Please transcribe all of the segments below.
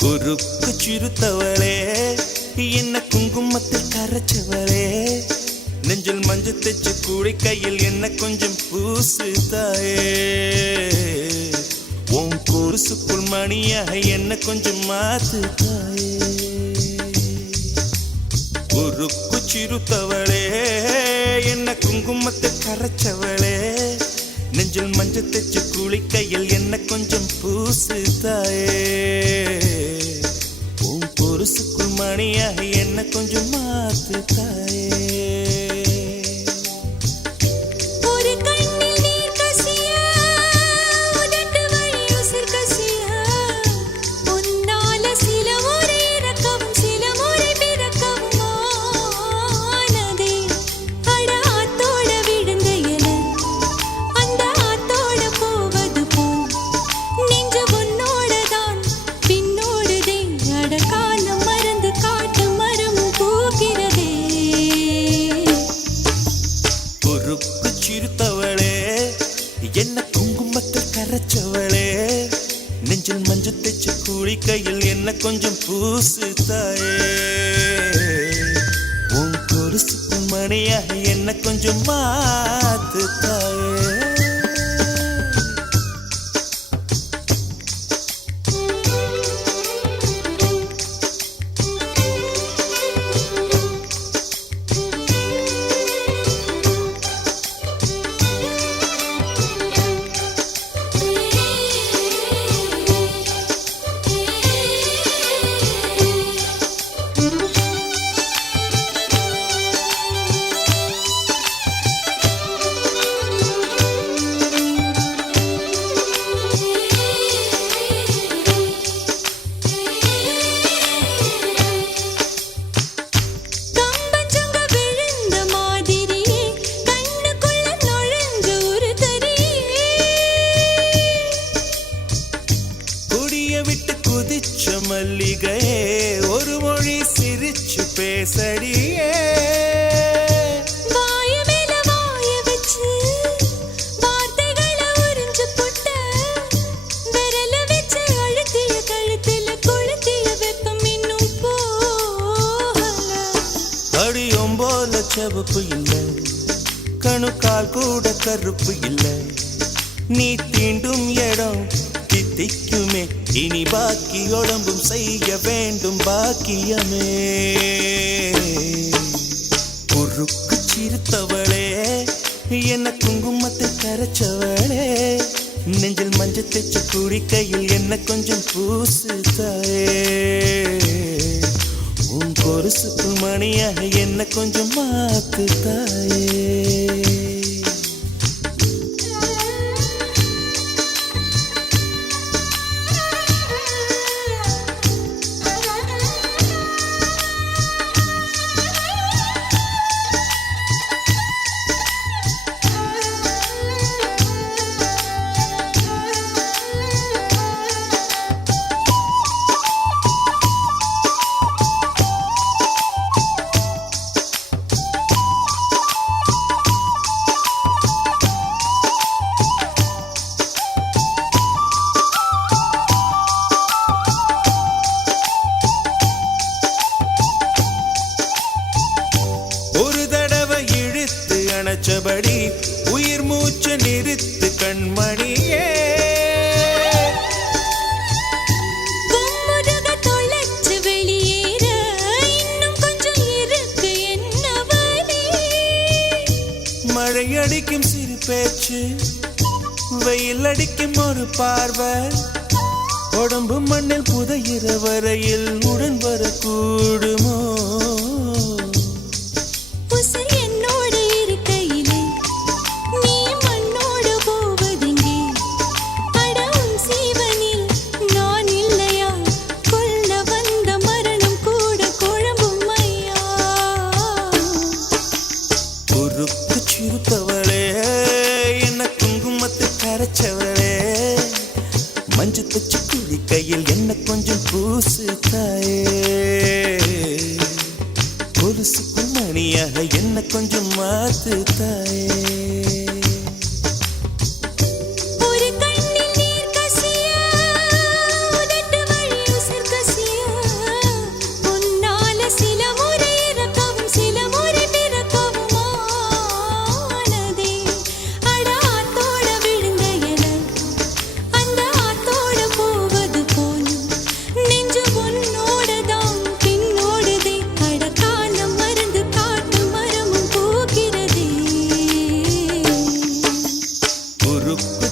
குறுக்கு சிறுத்தவளே என்ன குங்குமத்தில் கரைச்சவளே நெஞ்சில் மஞ்சள் தைச்சு கூடை கையில் என்ன கொஞ்சம் பூசு தாயே உன் கொலுசுக்குள் மணியாக என்ன கொஞ்சம் மாத்து தாயே குறுக்கு சிறுத்தவளே என்ன குங்குமத்தில் கரைச்சவளே நெஞ்சில் மஞ்சள் தைச்சு கூடை கையில் என்ன கொஞ்சம் பூசு தாயே பொருசுக்குள் மணியாக என்ன கொஞ்சம் மாத்து தாயே என்ன குங்குமத்தில் கரைச்சவளே நெஞ்சில் மஞ்சள் தைச்ச கூலி கையில் என்ன கொஞ்சம் பூசு தாயே உன் கொலுசுக்கு மணியாக என்ன கொஞ்சம் மாத்து தாயே மல்லிகையே ஒரு மொழி சிரிச்சு பேசடியே வாய மேல வாய வச்சு வார்த்தைகளை உறிஞ்சு போட்ட விரல வச்சு அழுத்திய கழுத்துல கொளுத்திய வெப்பம் இன்னும் போகல அடியும் போல செவப்பு இல்லை கணுக்கால் கூட கருப்பு இல்லை நீ தீண்டும் இடம் தித்திக்குமே இனி பாக்கி உடம்பும் செய்ய வேண்டும் பாக்கியமே. குறுக்கு சிரித்தவளே என்ன குங்குமத்தை கரைச்சவளே, நெஞ்சில் மஞ்சள் தேச்சு குடிக்கையில் என்ன கொஞ்சம் பூசு தாயே. உன் கொலுசுக்கு மணியாக என்ன கொஞ்சம் மாத்து தாயே. அணைச்சபடி உயிர் மூச்சு நிறுத்து கண்மணியே. கும்முருக தொலைச்சு வெளியேற இன்னும் கொஞ்சம் இருக்கு என்ன வழி. மழை அடிக்கும் சிறு பேச்சு, வெயில் அடிக்கும் ஒரு பார்வை, உடம்பு மண்ணில் புதையிற வரையில் உடன் வரக்கூடுமோ. சிறுத்தவளே என்ன குங்குமத்தை கரைச்சவளே, மஞ்சு தச்சு குளிக்கையில் என்ன கொஞ்சம் பூசு தாயே. கொலுசுக்கு மணியாக என்ன கொஞ்சம் மாத்து தாயே.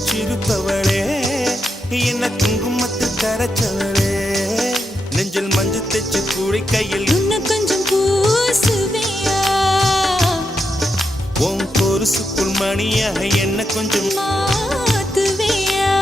சிறுத்தவளே என்ன குங்குமத்தை கரைச்சவளே, நெஞ்சில் மஞ்சு தேச்சு குடிக்கையில் இன்னும் கொஞ்சம் பூசுவியா. உன் கொலுசுக்குள் மணியாக என்ன கொஞ்சம் மாத்துவியா.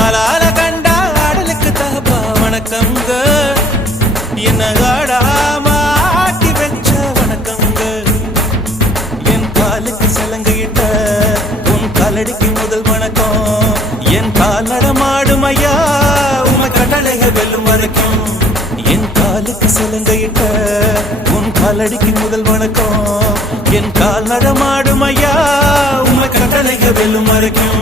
ஆளால கண்டா ஆடலுக்கு தகப்பா வணக்கங்க, என்ன ஆடாம ஆட்டி வச்ச வணக்கங்க. என் காலுக்கு சலங்கையிட்ட உன் காலடிக்கு முதல் வணக்கம். என் கால் நடமாடும் ஐயா உமை கடலைக வெல்லும் வரைக்கும். என் காலுக்கு சலங்கையிட்ட உன் காலடிக்கு முதல் வணக்கம். என் கால் நடமாடும் ஐயா உமை கடலைக வெல்லும் வரைக்கும்.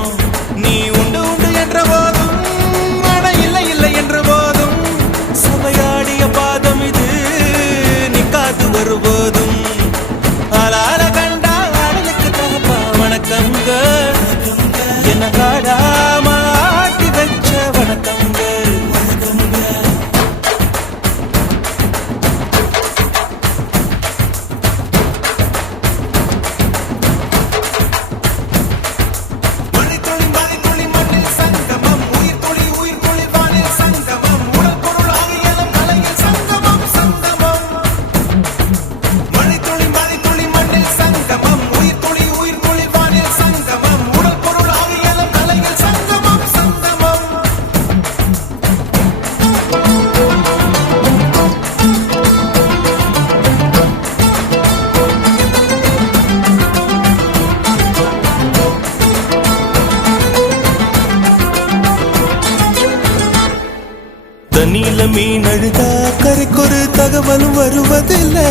தண்ணியில மீன் அழுதா கரைக்கொரு தகவலும் வருவதில்லை.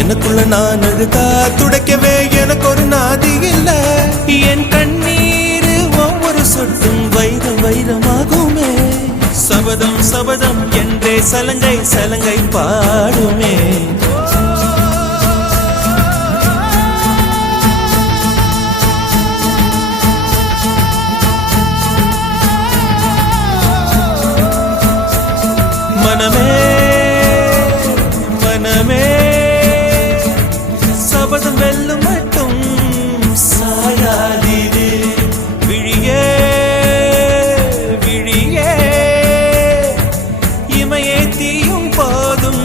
எனக்குள்ள நான் அழுதா துடைக்கவே எனக்கு ஒரு நாதி இல்லை. என் கண்ணீர் ஒவ்வொரு சொட்டும் வைரம் வைரமாகுமே. சபதம் சபதம் என்றே சலங்கை சலங்கை பாடுமே. மனமே மனமே சபதம் வெல்லும் மட்டும் சாயாதீரே. விழியே விழியே இமையே தீயும் போதும்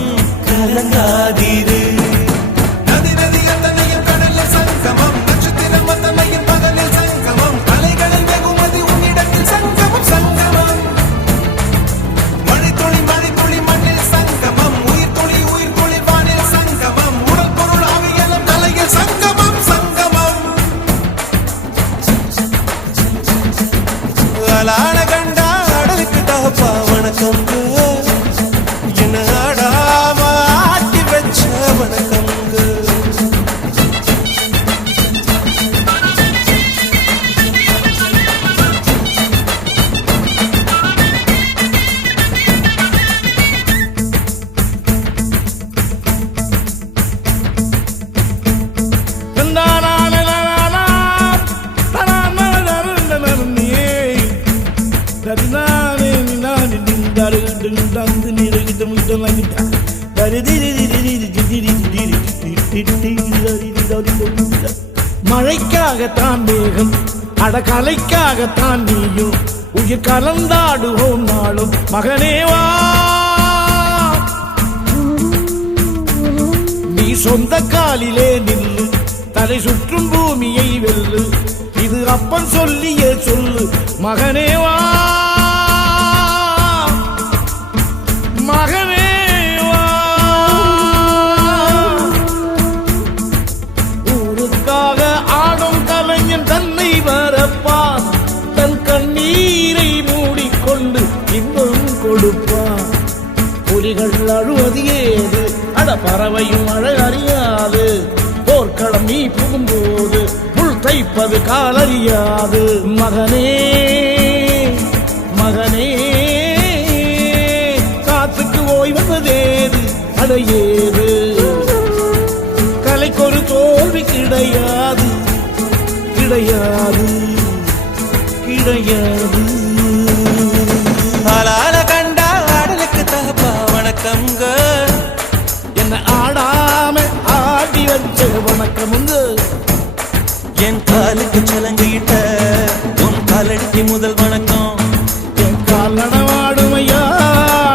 கலங்காதீரே. நதி நதி அத்தனையும் கடலில் சங்கமம், நட்சத்திரம் அத்தனையும் பகலில் சங்கமம், கலைகளில் வெகுமதி உன்னிடத்தில் சங்கமம் சங்கமம். மழைத்துளி மழைத்துளி மண்ணில் சங்கமம், உயிர் துளி வானில் சங்கமம், உடல் பொருள் ஆவியலும் தலையில் சங்கமம் சங்கமம். அலான கண்டா அடலுக்கு தகப்பா வணக்கம்ங்க. என்ன ஆடாம ஆட்டி வச்ச வணக்கம்ங்க. மழைக்காகத்தான் மேகம், அடகலைக்காகத்தான் நீயும், உயிர் கலந்தாடுவோம் நாளும் மகனேவா. நீ சொந்த காலிலே நில்லு, தலை சுற்றும் பூமியை வெல்லு, இது அப்பன் சொல்லிய சொல்லு மகனேவா மகனேவா. ஊருக்காக ஆடும் கலைஞன் தன்னை வரப்பான், தன் கண்ணீரை மூடிக்கொண்டு இன்பம் கொடுப்பான். புலிகள் அழுவது ஏது, அட பறவையும் அழ அறியாது. போர்க்களம் நீ புகும்போது முள் தைப்பது காலறியாது. மகனே மகனே காத்துக்கு ஓய்வதேது, அடையேது கலைக்கொரு தோல்வி கிடையாது கிடையாது கிடையாது. ஆளால கண்டா ஆடலுக்கு தகப்பா வணக்கம்ங்க. என்ன ஆடாம ஆடி வச்ச வணக்கமுங்க. என் காலுக்கு சலங்கிட்ட உன் காலடிக்கு முதல் வணக்கம். என் கால் நடவாடுமையா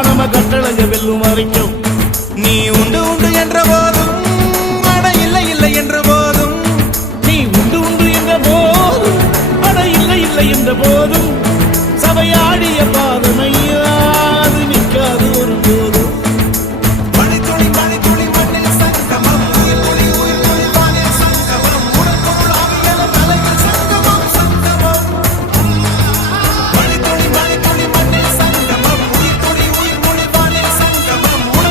நம்ம கட்டளங்க வெல்லும் வரைக்கும். நீ உண்டு உண்டு என்ற போதும் அட இல்லை இல்லை என்ற போதும், நீ உண்டு உண்டு என்ற போதும் அட இல்லை இல்லை என்ற போதும், சபையாடிய பாதமையா அது நிற்காது ஒரு போதும். மழைத்துளி மழைத்துளி மண்ணில் சங்கமம், உயிர் துளி வானில் சங்கமம், உடல் பொருள் ஆவியலும் தலையில் சங்கமம் சங்கமம். மழைத்துளி மழைத்துளி மண்ணில் சங்கமம், உயிர் துளி வானில் சங்கமம், உடல்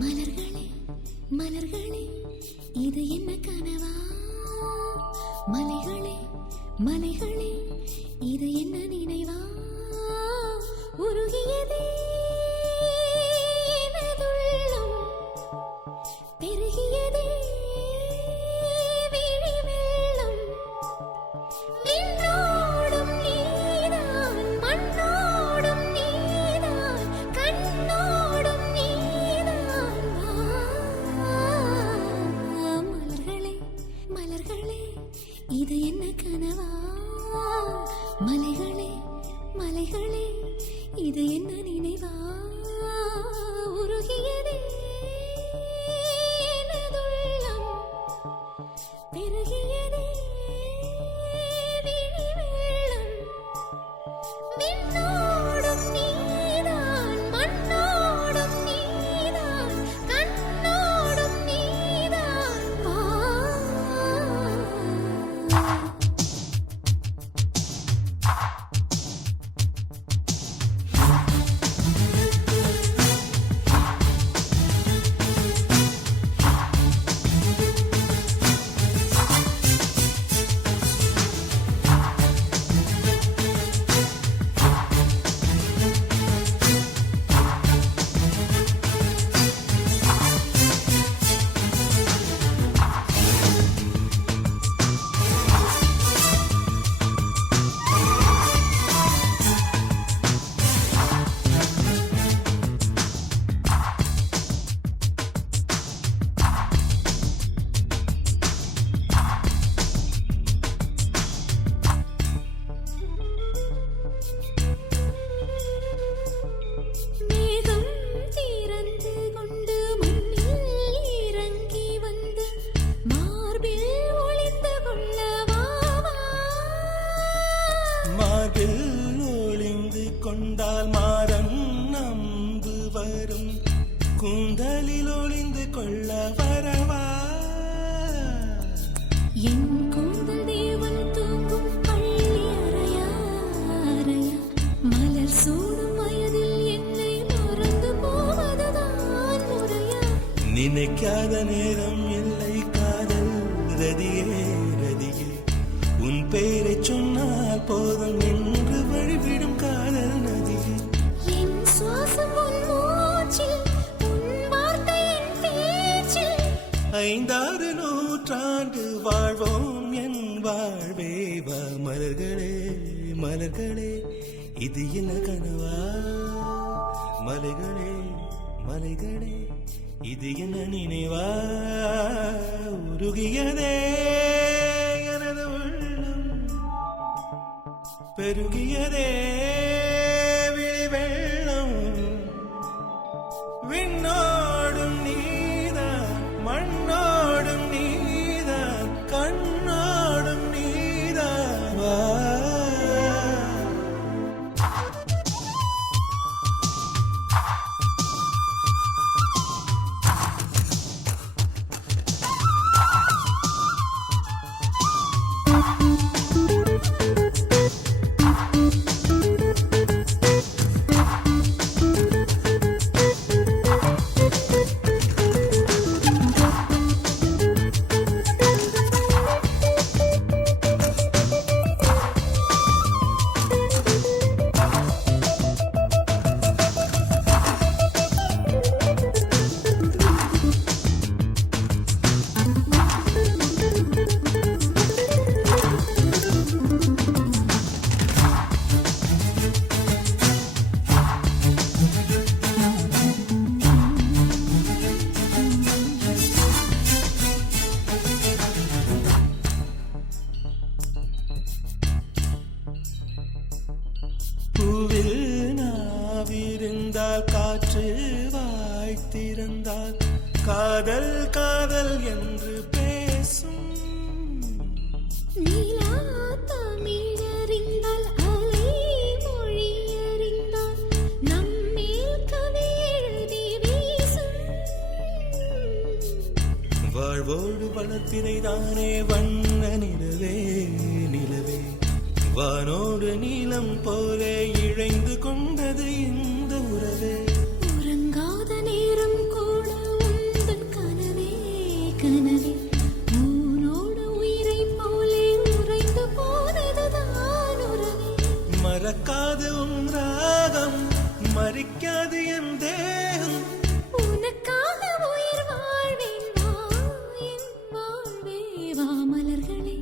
மலர்களே மலர்களே இது என்ன கனவா மலைகளே மலைகளே இது என்ன நினைவா உருகியதே எனதுள்ளம் பெருகியதே விழி வெள்ளம் விண்ணோடும் நீதான் மண்ணோடும் நீதான் கண்ணோடும் நீதான் மலர்களே மலர்களே இது என்ன கனவா மலைகளே மலைகளே இது என்ன நினைவா உருகியதே எனதுள்ளம் பெருகியதே விழி வெள்ளம் விண்ணோடும் நீதான் மண்ணோடும் நீதான் கண்ணோடும் நீதான் வா மேகம் திறந்து கொண்டு மண்ணில் இறங்கி வந்து மார்பில் ஒளிந்து கொள்ள வா மார்பில் ஒளிந்து கொண்டால் மாறன் நம்பு வரும் கூந்தலில் ஒளிந்து கொள்ள வரவா என் கூந்தல் தேவன் தூங்கும் பள்ளி அறையா அறையா மலர் சூடும் வயதில் என்னை மறந்து போவதுதான் முறையா நினைக்காத நேரம் இல்லை காதல் ரதியே ரதியே உன் பெயரை சொன்னால் போதும் என்று வழிவிடும் காதல் நதியே என் சுவாசம் உன் மூச்சில் உன் வார்த்தை என் பேச்சில் 5-6 நூற்றாண்டு வாழ்வோம் என் வாழ்வே வா மலர்களே மலர்களே இது என்ன கனவா மலைகளே மலைகளே இது என்ன நினைவா உருகியதே எனது உள்ளம் பெருகியதே விழி வெள்ளம் விண்ணோடும் நீதான் மண்ணோடும் நீதான் கண்ணோடும் நீதான் வா பூவில் நாவிருந்தால் காற்று வாய்த்திருந்தால் காதல் காதல் என்று பேசும் நீலா தமிழறிந்தால் அலை மொழி அறிந்தால் நம்மேல் கவி எழுதி வீசும் வாழ்வோடு வளர்த்திரைதானே வண்ண நிலவே நிலவே வானோடு நீலம் போல இழைந்து கொண்டது இந்த உறவே உறங்காத நேரம் கூட மறக்காது உன் ராகம் மறிக்காது என் தேகம் உனக்காக உயிர் வாழ்வேன் வா என் வாழ்வே வா மலர்களே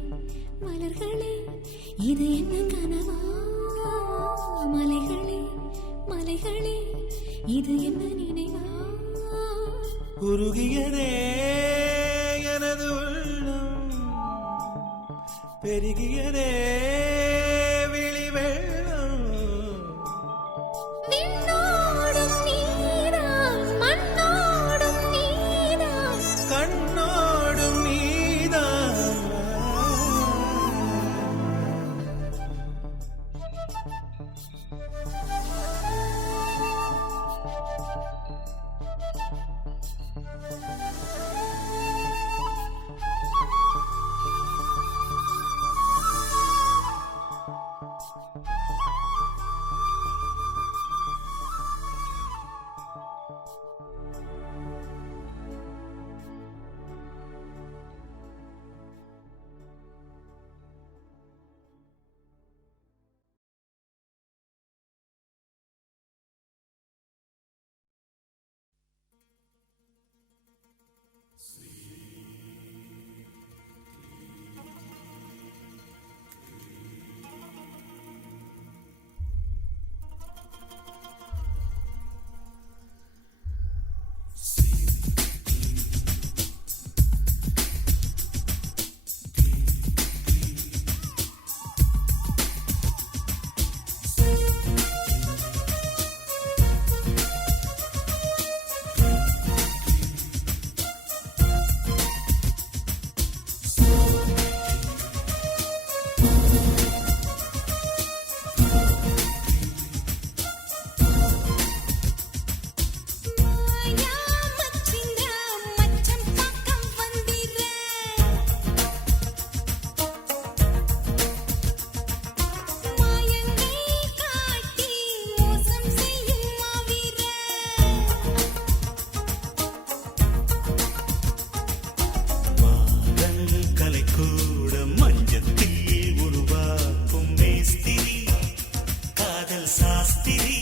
மலர்களே இது என்ன கனவா மலைகளே மலைகளே இது என்ன நினைவா உருகியதே எனது உள்ளம் பெருகியதே விழி வெள்ளம் விண்ணோடும் நீதான் மண்ணோடும் நீதான் கண்ணோடும் நீதான் மாயா மச்சிந்த மச்சம் பக்கம் வந்திரே மாயங்கள் காட்டி மோசம் செய்யும் மாவீரே மாதல் கலைக்கூட மஞ்சத்தில் உருவாக்கும் மேஸ்திரி காதல் சாஸ்திரி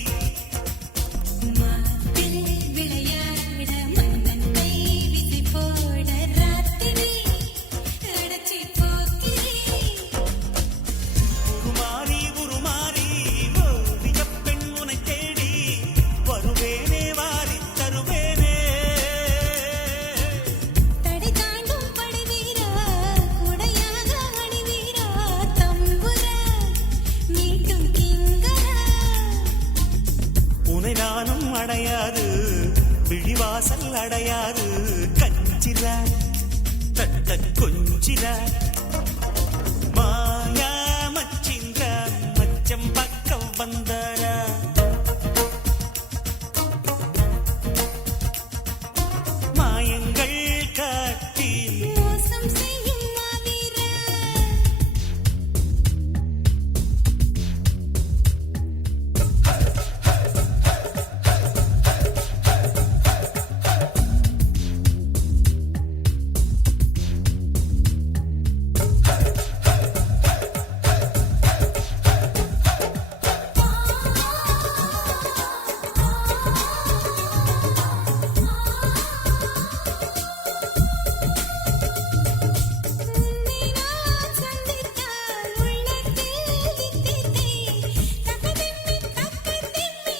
மாத்தில் விளையாட மன்னன் கை விசை போட ராத்திரி அடச்சி போக்கிரி உருமாறி ஓவிய பெண் உனை தேடி வருவேனே வாரி தருவேனே தடை தாண்டும் படைவீரா உடையாக அணிவீரா தம்புர மீட்டும் கிங்கரா உனை நானும் அடையாது விழிவாசல் அடையாது கஞ்சில தட்ட கொஞ்சில மாயா மச்சிங்க மச்சம் பக்கம் வந்தாரா மாயங்கள் காட்டி மோசம் செய்யும் மாவீரா உன்னை நான் சந்தித்தால் உள்ளத்தில் தித்தித்தை தக்கதிம்மி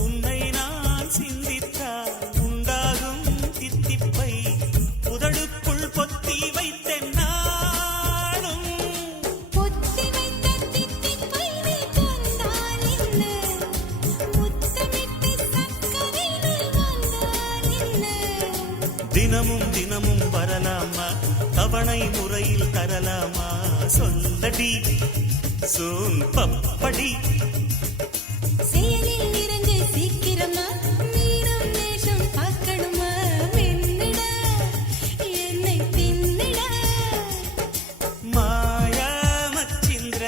உன்னை நான் சிந்தித்தால் உண்டாகும் தித்திப்பை உதடுக்குள் பொத்தி வைத்தேன் நாளும் பொத்தி வைத்த தித்திப்பை நீ கொண்டால் என்ன முத்தமிட்டு சக்கரை நீ வந்தால் என்ன தினமும் தினமும் வரலாமா தவணை முறையில் தரலாமா சொல்லடி சோன் பப்படி செயலில் இறங்கு சீக்கிரமா மீனம் நேசம் பார்க்கணுமா மென்னிட என்னை தின்னிட மாயா மச்சிந்திர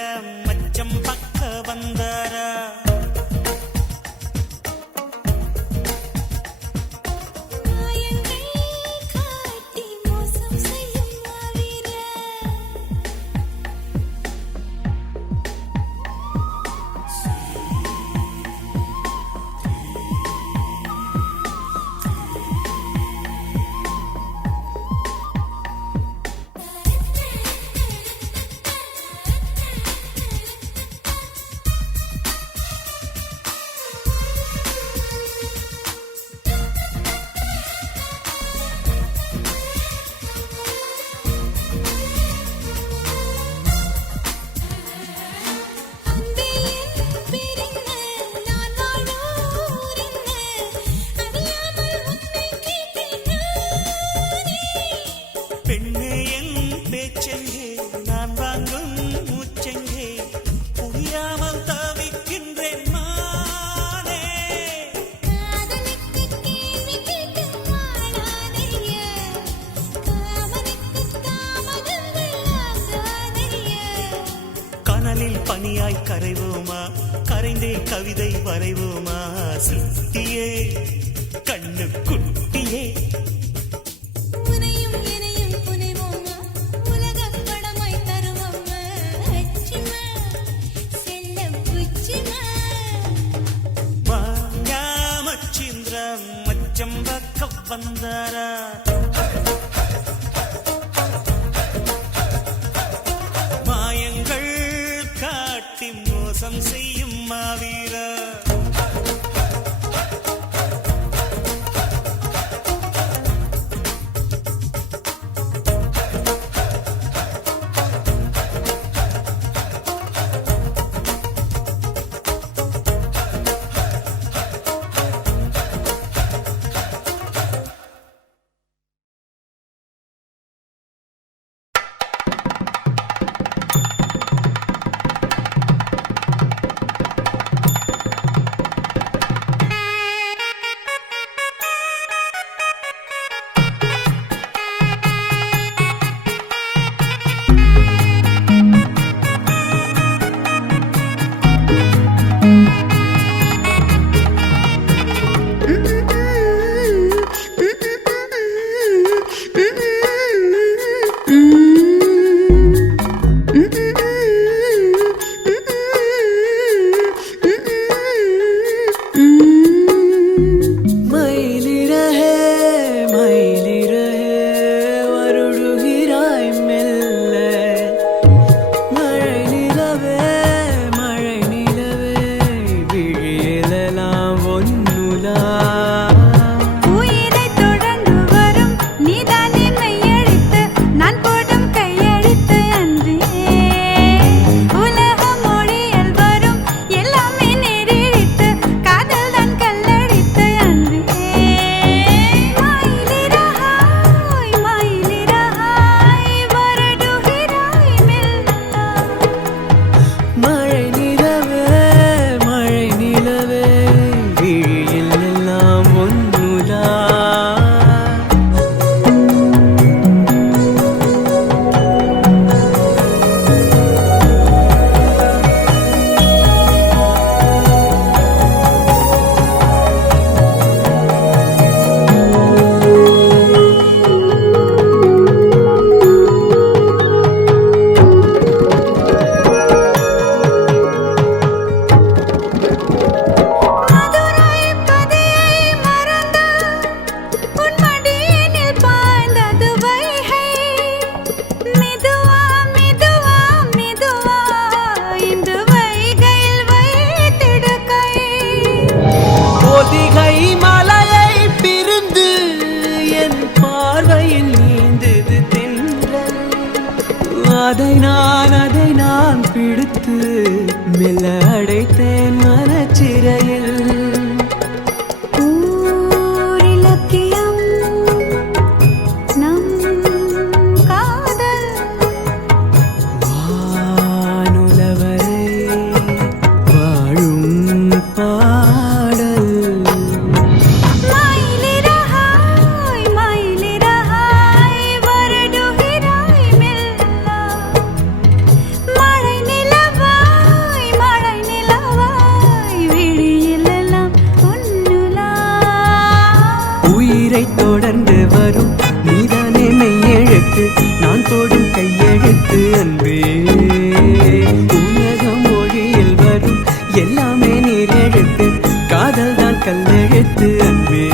மச்சம் பக்க வந்தாரா மாயங்கள் காட்டி மோசம் செய்யும் மாவீரா கடலில் பனியாய் கரைவோமா, கரைந்தே கவிதை வரைவோமா, சித்தியே கண்ணு குட்டியே. உனையும் இனையும் புனைவோமா, உலகப் படமாய் தருவோமா, அச்சிமா செல்ல புச்சிமா. மாயாமச்சீந்திர மச்சம்பக்க வந்தாரா, மாயங்கள் காட்டி மோசம் செய்யும் மாவீரா. அதை நான் பிடித்து மெல்ல அடைத்தேன் மனச்சிறையில். ஊரிலக்கியம் நம் காதல் வானுலவரை வாழும் பாடல். மயிலிறகாய் வருடுகிறாய் மெல்ல மழை நிலவாய் விழியிலெல்லாம் பொன்னுலா. உயிரை தொடர்ந்து வரும் நீதானே மெய்யெழுத்து, நான் போடும் கையெழுத்து அன்பே. உலக மொழியில் வரும் எல்லாமே நீர் எழுத்து, காதல் தான் கல்லெழுத்து அன்பே.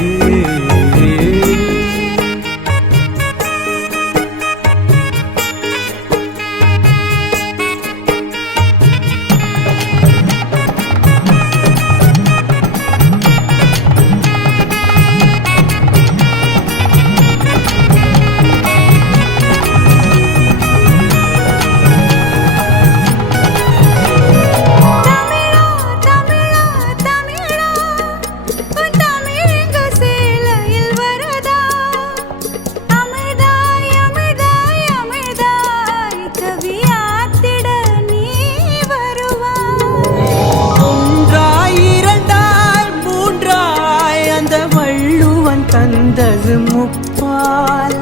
தந்தது முப்பால்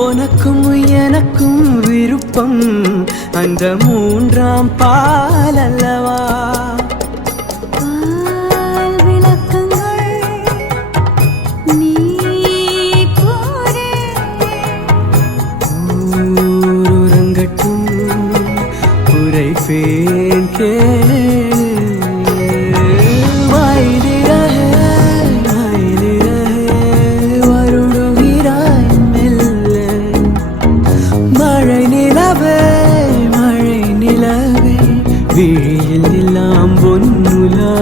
உனக்கும் எனக்கும் விருப்பம், அந்த மூன்றாம் பால் அல்லவா பால் விளக்கங்கள் நீ கூறு ஊரங்கட்டும் உரைப்பேன் கேளு வாயிலிரஹே வருடுகிறாய் மெல்ல மழை நிலவே விழியில் எல்லாம் பொன்னுலா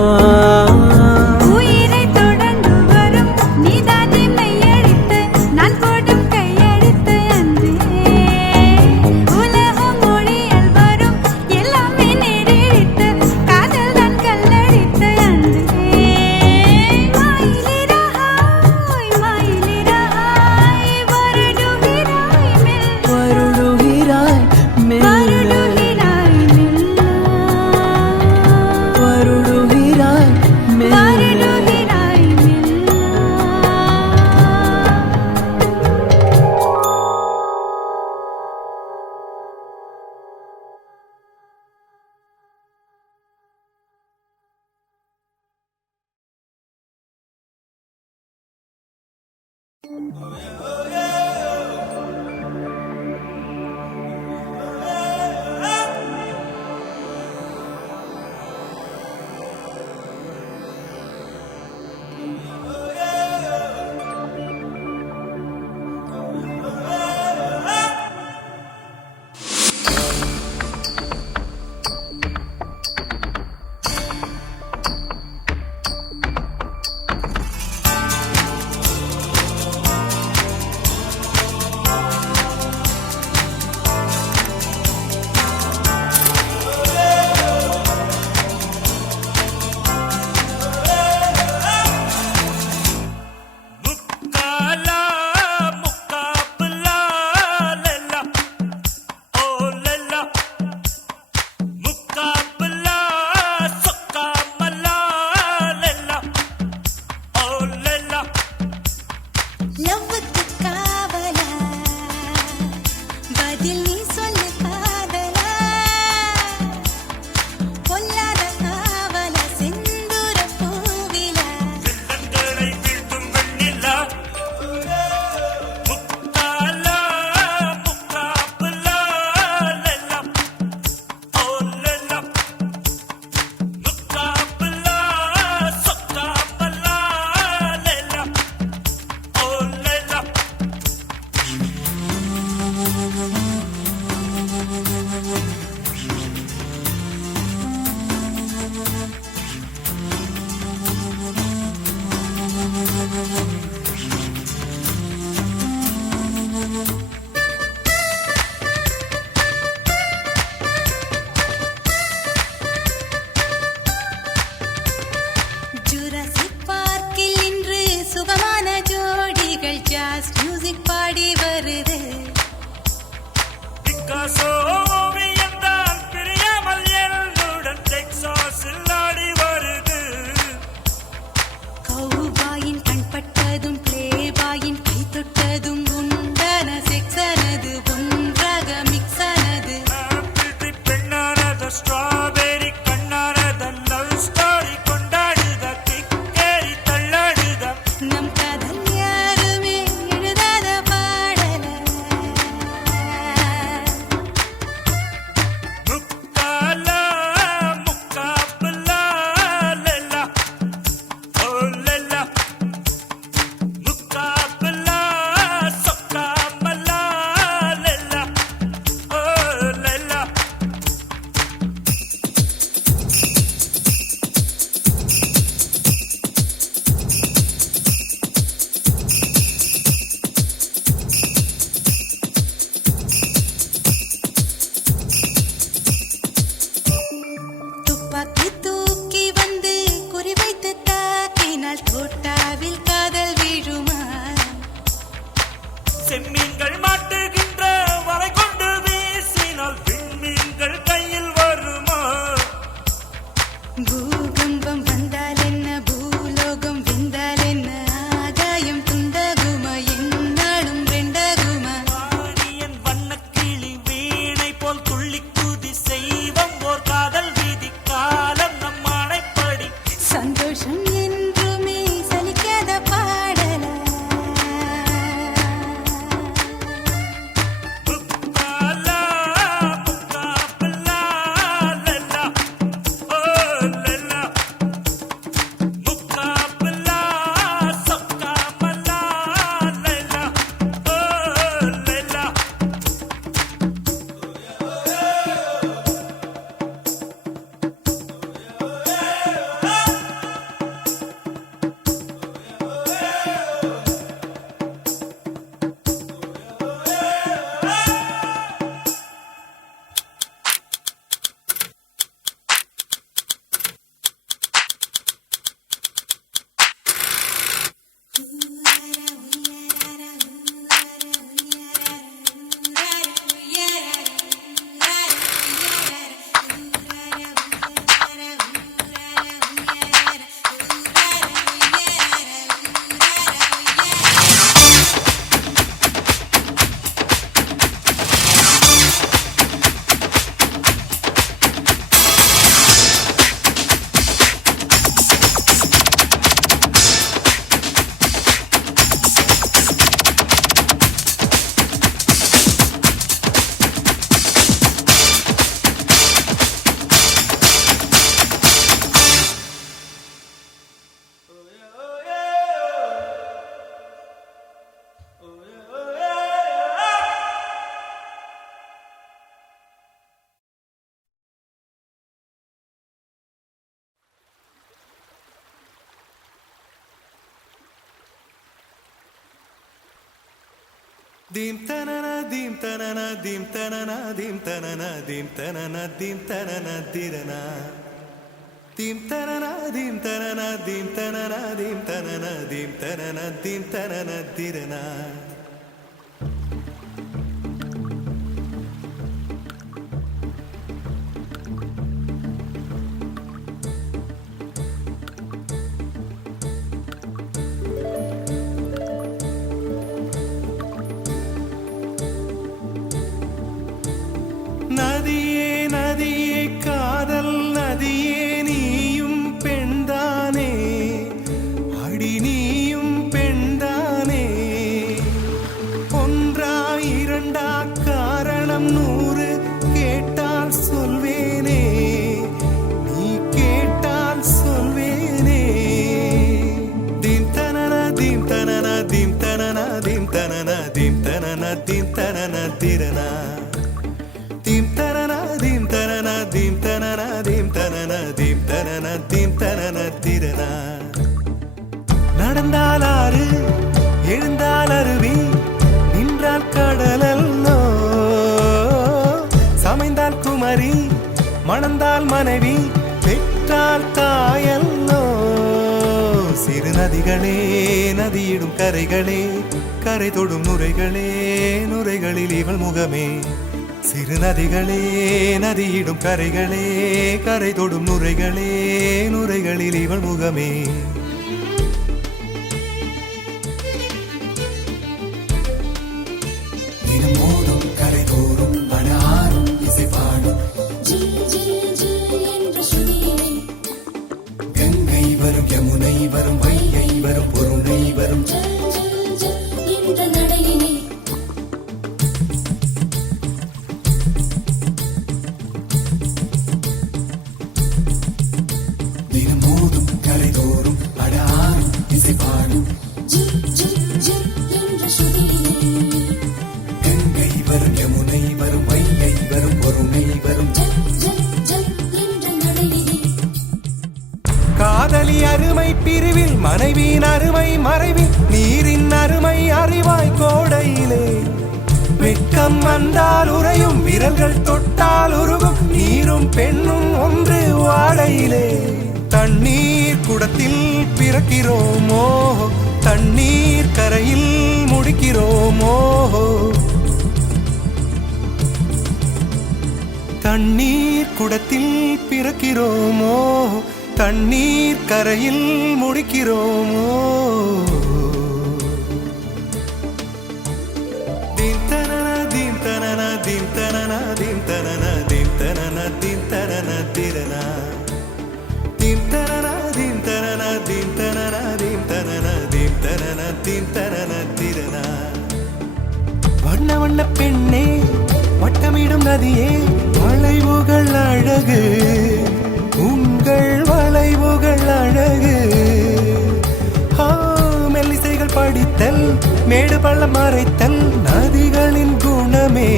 உயிரை தொடர்ந்து வரும் நீதானே மெய்யெழுத்து நான் போடும் கையெழுத்து அன்றே உலகம் மொழியில் வரும் எல்லாமே நேரெழுத்து காதல் தான் கல்லெழுத்து அன்றே மயிலிறகாய் வருடுகிறாய் மெல்ல வருடுகிறாய் மெல்ல Dim tanana dim tanana dim tanana dim tanana dim tanana dim tanana dirana. Dim tanana dim tanana dim tanana dim tanana dim tanana dim tanana dirana. நதியே நதியே காதல் நதியே நீயும் பெண்தானே அடி நீயும் பெண்தானே ஒன்றா இரண்டா காரணம் 100 கேட்டால் சொல்வேனே நீ கேட்டால் சொல்வேனே தீம் தனனா தீம் தனனா தீம் தனனா தீம் தனனா தீம் தனனா தீம் தனனா திரனா Dim tanana dim tanana dim tanana dim tanana dim tanana dim tanana dirana. நடந்தால் ஆறு எழுந்தால் அருவி நின்றால் கடலல்லோ சமைந்தால் குமரி மணந்தால் மனைவி பெற்றால் தாயல்லோ சிறு நதிகளே நதியிடும் கரைகளே கரை தொடும் நுரைகளே நுரைகளில் இவள் முகமே சிறு நதிகளே நதியிடும் கரைகளே கரை தொடும் நுரைகளே நுரைகளில் இவள் முகமே தினமோடும் கரை தோறும் அடாரும் இசை பாடும் கங்கை வரும் யமுனை வரும் வைகை வரும் பொருணை வரும் தினமோதும் கரை தோறும் அடாரும் இசை பாடும் கங்கை வரும் யமுனை வரும் வைகை வரும் பொருணை வரும் காதலி அருமை பிரிவில் மனைவியின் அருமை மறைவில் நீரின் அருமை அறிவாய் கோடையிலே வெட்கம் வந்தால் உறையும் விரல்கள் தொட்டால் உருகும் நீரும் பெண்ணும் ஒன்று வாடையிலே தண்ணீர் குடத்தில் பிறக்கிறோமோ தண்ணீர் கரையில் முடிக்கிறோமோ தண்ணீர் குடத்தில் பிறக்கிறோமோ தண்ணீர் கரையில் முடிக்கிறோமோ தீம் தனனா தீம் தனனா தீம் தனனா தீம் தனனா தீம் தனனா தீம் தனனா திரனா தீம் தனனா தீம் தனனா தீம் தனனா தீம் தனனா தீம் தனனா தீம் தனனா திரனா வண்ண வண்ண பெண்ணே வட்டமிடும் நதியே வளைவுகள் அழகு உங்கள் வளைவுகள் அழகு மெல்லிசைகள் படித்தல் மேடு பள்ளம் மறைத்தல் நதிகளின் குணமே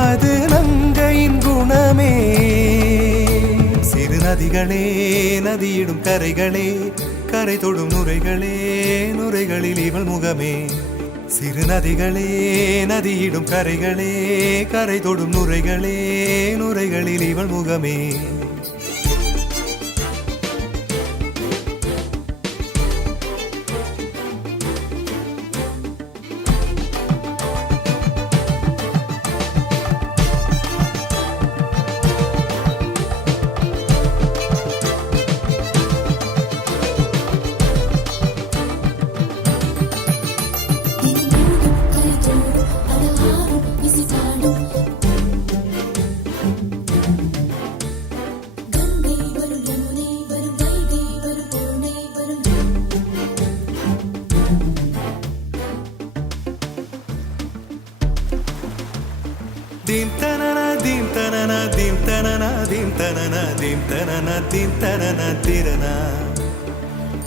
அது நங்கையின் குணமே சிறு நதிகளே நதியிடும் கரைகளே கரை தொடும் நுரைகளே நுரைகளில் இவள் முகமே சிறு நதிகளே நதியிடும் கரைகளே கரை தொடும் நுரைகளே நுரைகளில் இவள் முகமே Dim tanana dim tanana dim tanana dim tanana dim tanana dim tanana tirana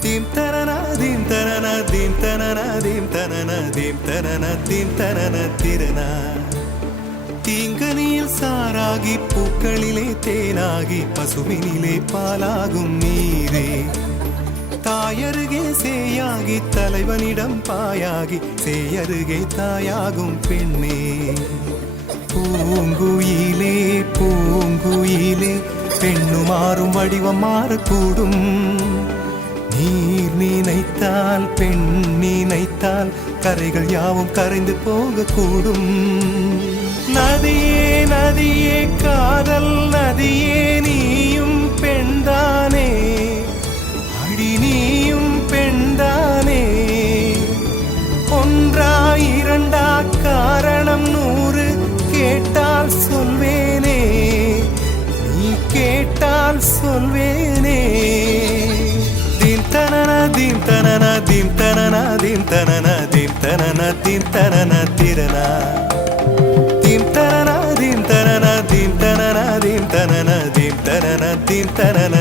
dim tanana dim tanana dim tanana dim tanana dim tanana dim tanana tirana தீங்கனியில் சாராகி பூக்களிலே தேனாகி பசுவினிலே பாலாகும் நீரே தாயருகே சேயாகி தலைவனிடம் பாயாகி சேயருகே தாயாகும் பெண்ணே பூங்குயிலே பூங்குயிலே பெண்ணு மாறும் வடிவம் மாறக்கூடும் நீர் நினைத்தால் பெண் நினைத்தால் கரைகள் யாவும் கரைந்து போகக்கூடும் நதியே நதியே காதல் நதியே நீயும் பெண்தானே அடி நீயும் பெண்தானே ஒன்றா இரண்டா காரணம் 100 கேட்டால் சொல்வேனே நீ கேட்டால் சொல்வேனே தீம் தனன தீம் தனன தீம் தனன தீம் தனன தீம் தனன தீம் தனன திரனா தீம் தனன தீம் தனன தீம் தனன தீம் தனன தீம் தனன தீம் தனன